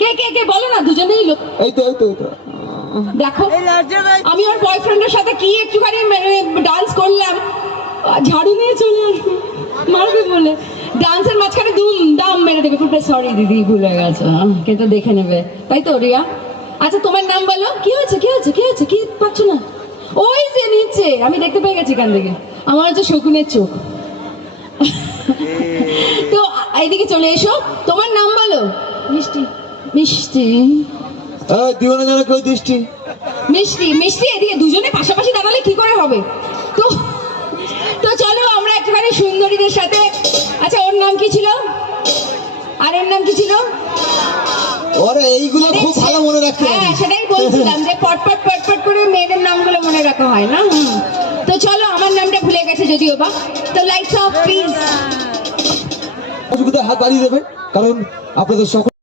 কে কে কে বলো না, দুজনেই লোক। এই তো দেখো আমি ওর বয়ফ্রেন্ডের সাথে কি একটুখানি ডান্স করলাম, ঝাড়ু নিয়ে চলে আসবে মারবে বলে, ডান্সের মাঝখানে দুম দাম মেরে দেবে। সরি দিদি ভুলে গেছে, কিন্তু দেখে নেবে, তাই তো রিয়া? আচ্ছা তোমার নাম বলো, কি হয়েছে কি হয়েছে কি হয়েছে, কি পাচ্ছ না? ওই যে নিচে আমি দেখতে পেয়ে গেছি এখান থেকে, আমার হচ্ছে শকুনের চোখ। তো এইদিকে চলে এসো, তোমার নাম বলো। মিষ্টি। মিষ্টি দিও না যেন কেউ দৃষ্টি। মিষ্টি মিষ্টি, এদিকে দুজনে পাশাপাশি দাঁড়ালে কি করে হবে? তো তো চলো আমরা একটুখানি সুন্দরীদের সাথে। আচ্ছা ওর নাম কি ছিল, আর ওর নাম কি ছিল? ওরে এইগুলো খুব ভালো মনে রাখতে হবে। হ্যাঁ সেটাই বলছিলাম যে পটপট পটপট করে মেয়েদের নামগুলো মনে রাখা হয় না। তো চলো আমার নামটা ভুলে গেছে যদিও বা। তো লাইটস অফ প্লিজ। হাত বাড়িয়ে দেবে, কারণ আপনাদের সকল